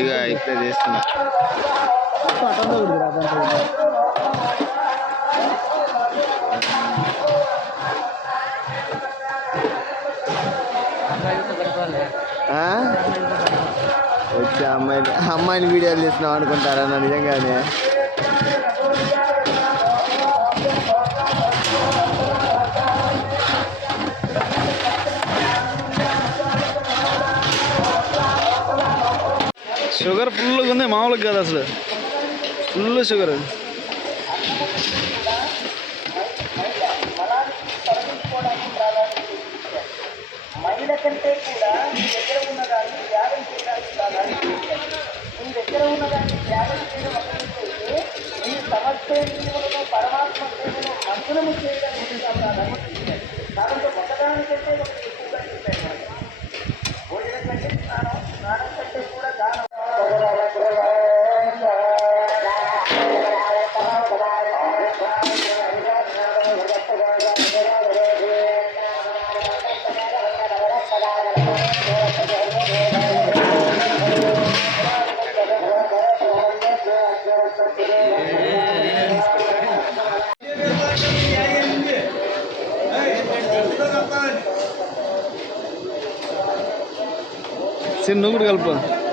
ఇక ఇట్లా చేస్తున్నా. వచ్చి అమ్మాయిని వీడియోలు తీస్తున్నాం అనుకుంటారా నిజంగానే. షుగర్ ఫుల్గా ఉంది, మామూలుగా కాదు అసలు, ఫుల్ షుగర్. మహిళ కంటే కూడా మీ దగ్గర ఉన్నదాన్ని త్యాగం చేయడానికి ప్రాధాన్యత ఇవ్వండి. మీ దగ్గర ఉన్నదాన్ని త్యాగం చేయడం అక్కడికైతే మీ సమస్య జీవులను పరమాత్మ సేవను మంత్రము చేయడానికి ప్రాధాన్యత ఇవ్వండి. కాబట్టి ఒకదానికంటే ఒకటి ఎక్కువగా చెప్పాను. భోజనం కంటే స్నానం, స్నానం కంటే కూడా దానం. నువ్వు కూడా కలుపు.